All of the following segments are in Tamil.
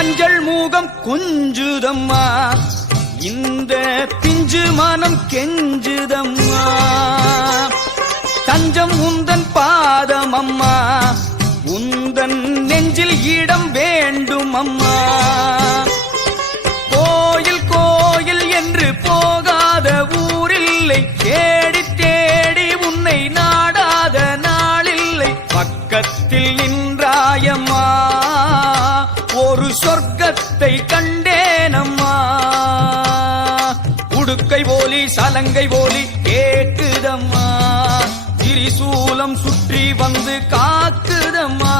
மஞ்சள் மூகம் கொஞ்சுதம்மா, இந்த பிஞ்சு மனம் கெஞ்சுதம்மா. தஞ்சம் உந்தன் பாதம் அம்மா, உந்தன் நெஞ்சில் இடம் வேண்டும் அம்மா. கோயில் கோயில் என்று போகாத ஊரில்லை, தேடி தேடி உன்னை நாடாத நாளில்லை. பக்கத்தில் நின்றாயம்மா, ஒரு சொர்க்கத்தை கண்டேனம்மா. உடுக்கை போலி சலங்கை போலி கேட்டுதம்மா, திரிசூலம் சுற்றி வந்து காக்குதம்மா.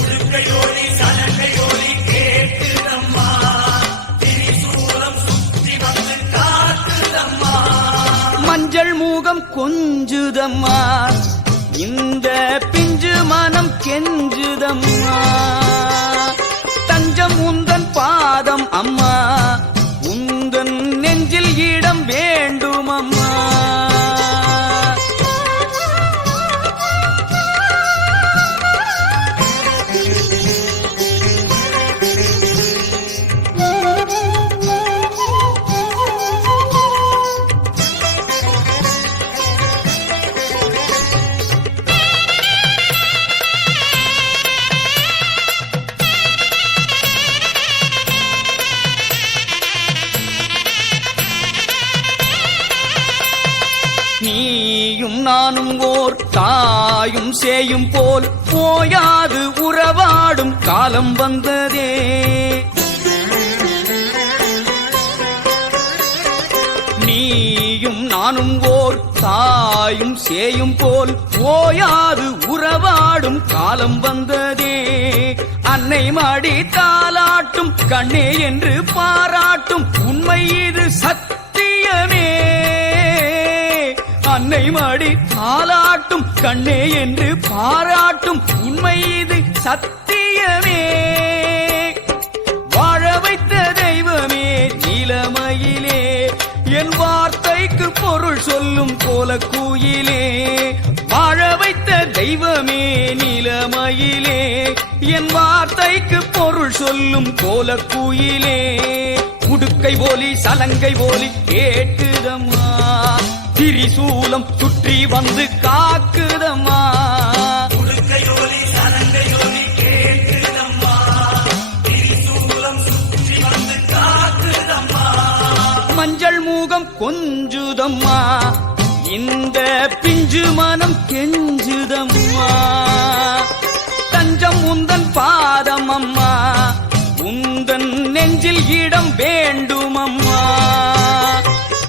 உடுக்கை போலி சலங்கை போலி கேட்டுதம்மா, திரிசூலம் சுற்றி வந்து காக்குதம்மா. மஞ்சள் மூகம் கொஞ்சுதம்மா, இந்த பிஞ்சு மனம் கெஞ்சுதம்மா. தஞ்சம் உந்தன் பாதம் அம்மா, உந்தன் நெஞ்சில் இடம் வேண்டும் அம்மா. நீயும் நானும் ஓர் தாயும் சேயும் போல் போயாது உறவாடும் காலம் வந்ததே. நீயும் நானும் ஓர் தாயும் சேயும் போல் போயாது உறவாடும் காலம் வந்ததே. அன்னை மாடி தாலாட்டும் கண்ணே என்று பாராட்டும் உண்மை இது சத்தியமே. அன்னை மாடி தாலாட்டும் கண்ணே என்று பாராட்டும் உண்மை இது சத்தியமே. வாழ வைத்த தெய்வமே நீலமயிலே, என் வார்த்தைக்கு பொருள் சொல்லும் கோலக்குயிலே. வாழ வைத்த தெய்வமே நீலமயிலே, என் வார்த்தைக்கு பொருள் சொல்லும் கோலக்குயிலே. உடுக்கை போலி சலங்கை போலி கேட்டுதம்மா, திரிசூலம் சுற்றி வந்து காக்குதம்மா. உடுக்கை போலி சலங்கை போலி கேட்டுதம்மா, திரிசூலம் சுற்றி வந்து காக்குதம்மா. மஞ்சள் மூகம் கொஞ்சுதம்மா, இந்த பிஞ்சு மனம் கெஞ்சுதம்மா. தஞ்சம் உந்தன் பாதம் அம்மா, உந்தன் நெஞ்சில் இடம் வேண்டும் அம்மா.